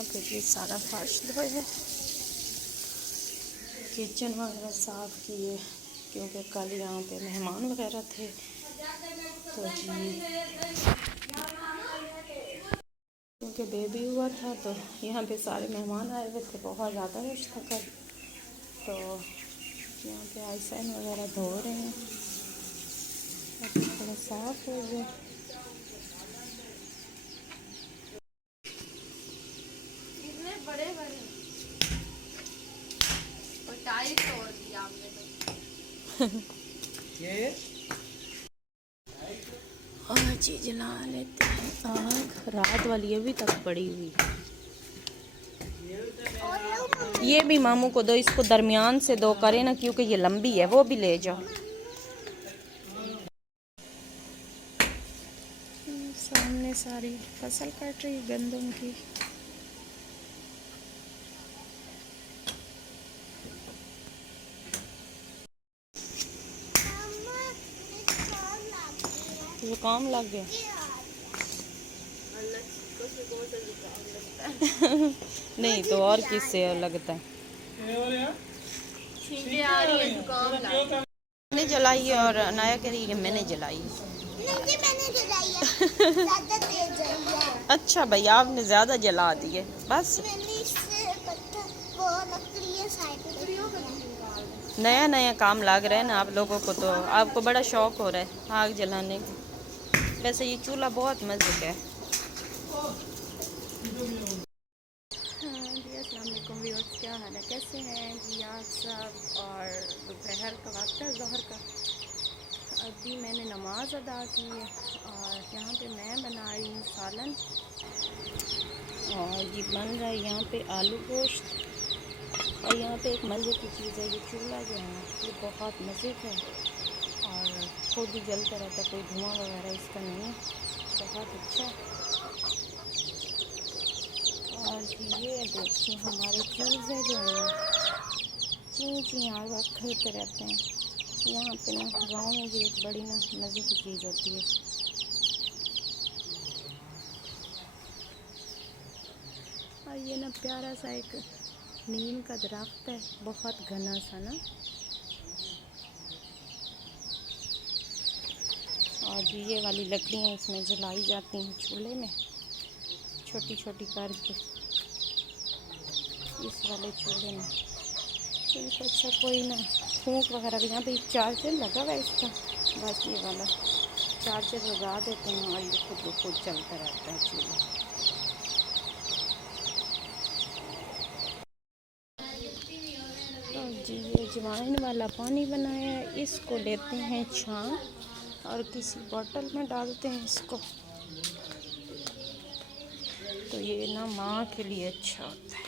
यहाँ पे भी सारा फर्श धोया, किचन वगैरह साफ़ किए क्योंकि कल यहाँ पे मेहमान वगैरह थे। तो जी क्योंकि बेबी हुआ था तो यहाँ पे सारे मेहमान आए हुए थे, बहुत ज़्यादा रश था कल। तो यहाँ पे आइसैन वगैरह धो रहे हैं, ताकि थोड़ा साफ हो जाए। इतने बड़े बड़े और टाइल तोड़ दिया आपने ये और चीज जला लेते हैं आग। रात वाली अभी तक पड़ी हुई है। ये भी मामू को दो, इसको दरमियान से दो करे ना, क्योंकि ये लंबी है। वो भी ले जाओ। सामने सारी फसल कट रही गंदम की। जुकाम लग गया। नहीं तो और किससे लगता है। छींके आ रही है, जुकाम लग गया। मैंने जलाई है और अनाया कह रही है कि मैंने जलाई है। नहीं, मैंने जलाई है। ज़्यादा तेज जली है। अच्छा भाई, आपने ज़्यादा जला दिए बस। मैंने इससे पत्थर वो लकड़ी है साइड में। नया नया काम लग रहा है ना आप लोगों को, तो आपको बड़ा शौक हो रहा है आग जलाने का। वैसे ये चूल्हा बहुत मजे का है। हाँ जी, अस्सलाम वालेकुम व्यूअर्स, क्या हाल है, कैसे हैं जी आप सब। और दोपहर का वक्त है, ज़ोहर का। अभी मैंने नमाज अदा की है और यहाँ पे मैं बना रही हूँ सालन। और ये बन रहा है यहाँ पे आलू गोश्त। और यहाँ पे एक मज़े की चीज़ है, ये चूल्हा जो है ना, ये बहुत मज़े का है और खुद ही जलता रहता है, कोई धुआं वगैरह इसका नहीं है, बहुत अच्छा है। और ये देखिए हमारे चूज़े जो हैं चीं चीं हर वक्त खेलते रहते हैं। यहाँ पे ना गाँव में भी एक बड़ी ना मज़े की चीज़ होती है। और ये ना प्यारा सा एक नीम का दरख्त है, बहुत घना सा ना। और जी ये वाली लकड़ियाँ इसमें जलाई जाती हैं चूल्हे में, छोटी छोटी करके इस वाले चूल्हे में। इनको अच्छा कोई ना फूंक वगैरह भी। यहाँ पे एक चार्जर लगा हुआ है इसका, बस ये वाला चार्जर लगा देते हैं और ये खुद ब खुद चलता रहता है चूल्हा। और जी ये अजवाइन वाला पानी बनाया है, इसको लेते हैं छान और किसी बोतल में डालते हैं इसको। तो ये ना माँ के लिए अच्छा होता है।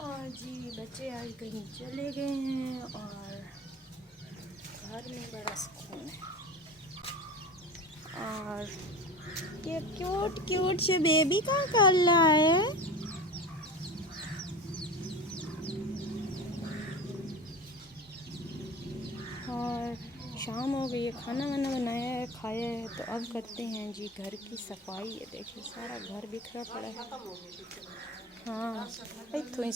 और जी बच्चे आज कहीं चले गए हैं और घर में बड़ा सुकून है। और ये क्यूट क्यूट से बेबी का कर रहा है। और शाम हो गई है, खाना वाना बनाया है, खाया है, तो अब करते हैं जी घर की सफाई। ये देखिए सारा घर बिखरा पड़ा है। हाँ, इतनी